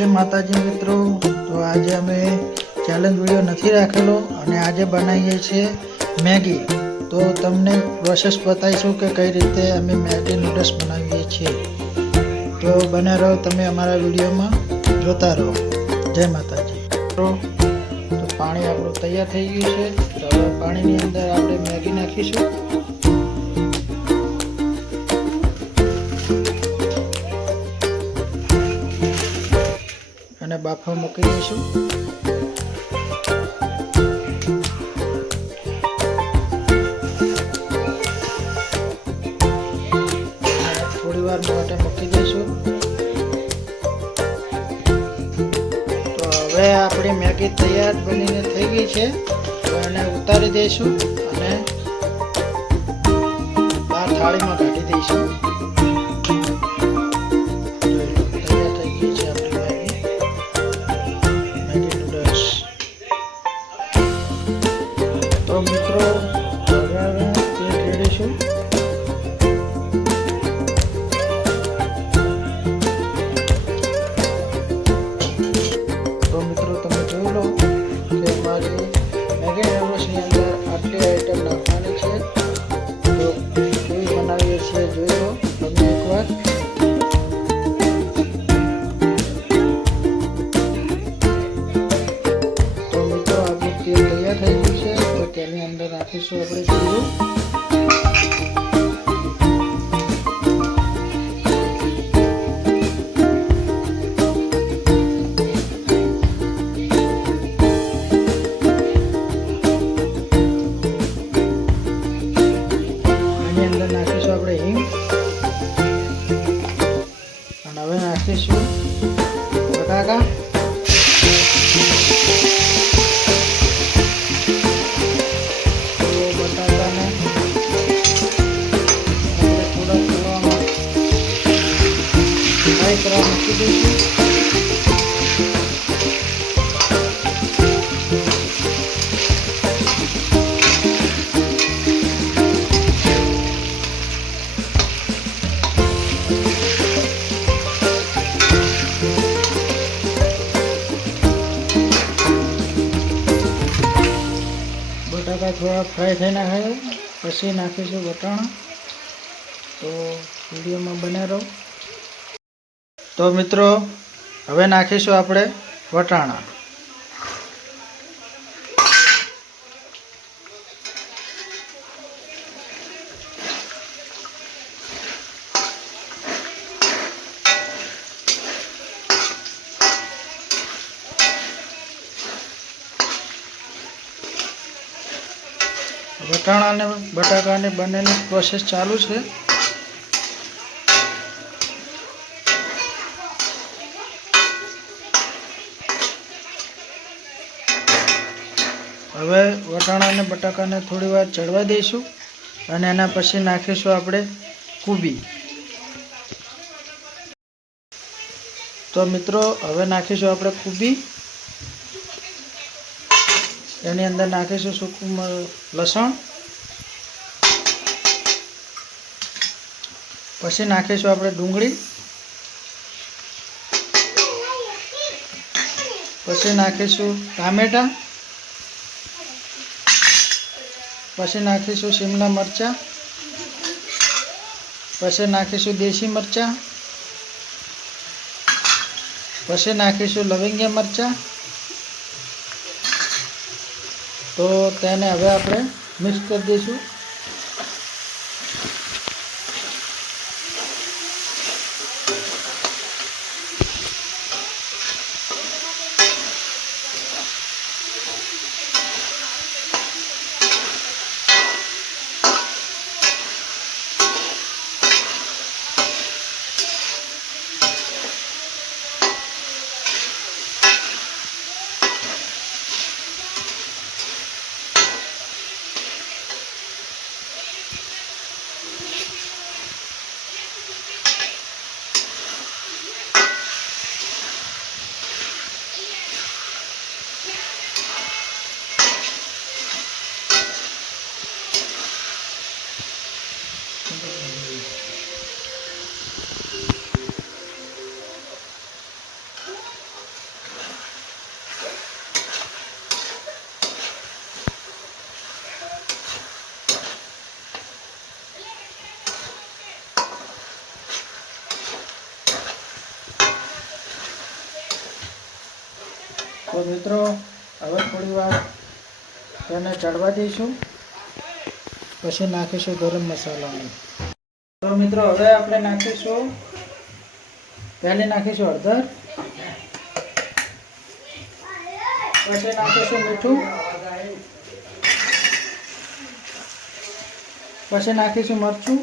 जय माताजी मित्रों। तो आज अमे चैलेंज वीडियो नहीं राखेलो अने आज बनावीए छे मैगी। तो तमने प्रोसेस बताईशुं के कई रीते अमे मैगी नूडल्स बनावीए छीए। तो बने रहो तमे अमारा वीडियो में जोता रहो। जय माताजी। तो पाणी आपणुं तैयार थई गयुं छे। तो हवे पाणीनी अंदर आपणे मैगी नाखीशुं। અને બાફા મૂકી દઈશું। થોડી વાર માટે મૂકી દઈશું। તો હવે આપણી મેગી તૈયાર બનીને થઈ ગઈ છે। તો એને ઉતારી દઈશું અને બહાર થાળીમાં કાઢી દઈશું। तो मित्रों तेल रेड़ीशुं। तो मित्रों तमे जोई लो के मारी मैगी नूडल्सनी अंदर आटली आइटम नाखवानी छे। तो केवी बनावीए छीए जोई लो तमे एकवार। तो मित्रों आपनुं तेल तैयार थई गयुं छे। तो तेनी अंदर नाखीशुं आपणे जीरुं। એની અંદર નાખીશું આપણે હિંગ અને હવે નાખીશું બટાકા। મૂકી દઈશું। બટાકા થોડા ફ્રાય થઈને આવે પછી નાખીશું વટાણા। તો વિડીયોમાં બને રહો। तो मित्रों हवे नाखीशुं आपणे वटाणा। वटाणा ने बटाका ने बनेनी प्रोसेस चालू है। હવે વટાણા અને બટાકાને થોડી વાર ચડવા દઈશું અને એના પછી નાખીશું આપણે કુબી। તો મિત્રો હવે નાખીશું આપણે કુબી। એની અંદર નાખીશું સૂકું લસણ, પછી નાખીશું આપણે ડુંગળી, પછી નાખીશું ટામેટા, પછી નાખીશું શિમલા મરચાં, પછી નાખીશું દેશી મરચાં, પછી નાખીશું લવિંગિયા મરચાં। તો તેને હવે આપણે મિક્સ કરી દઈશું। મિત્રો હવે થોડી વાર તેને ચડવા દઈશું, પછી નાખીશું ગરમ મસાલાને. તો મિત્રો હવે આપણે નાખીશું, પહેલી નાખીશું હળદર, પછી નાખીશું મીઠું, પછી નાખીશું મરચું,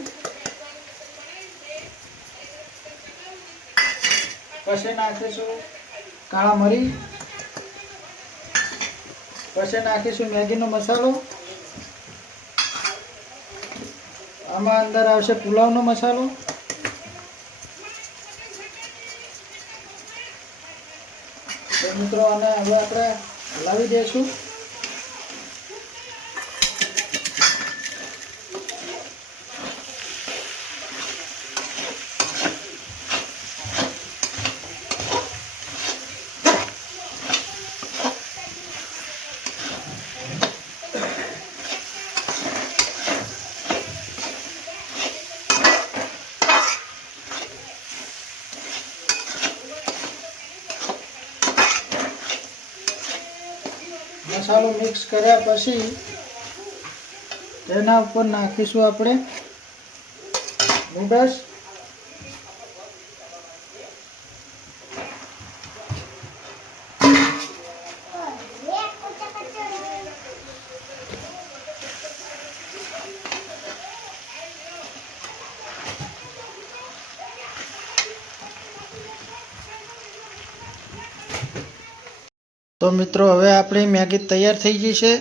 પછી નાખીશું કાળા મરી, પછી નાખીશું મેગીનો મસાલો, આમાં અંદર આવશે પુલાવનો મસાલો, તો મિત્રો આને હવે આપણે હલાવી દઈશું. મસાલો મિક્સ કર્યા પછી તેના ઉપર નાખીશું આપણે નૂડલ્સ. તો મિત્રો હવે આપણી મેગી તૈયાર થઈ ગઈ છે.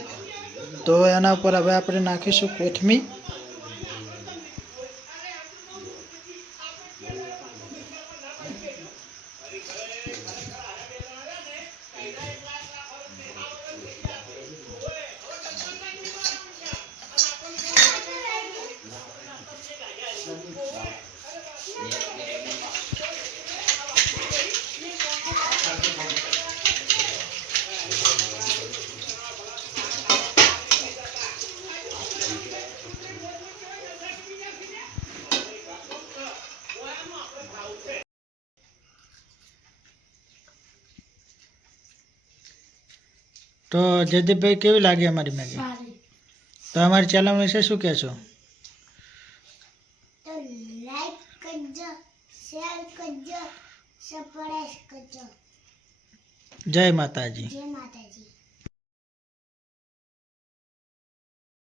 તો એના ઉપર હવે આપણે નાખીશું કોથમીર. તો જયદીપભાઈ, કેવી લાગી અમારી મેગી? તો અમારી ચેનલ વિશે શું કહેશો? તો લાઈક કરજો, શેર કરજો, સબસ્ક્રાઇબ કરજો. જય માતાજી. જય માતાજી.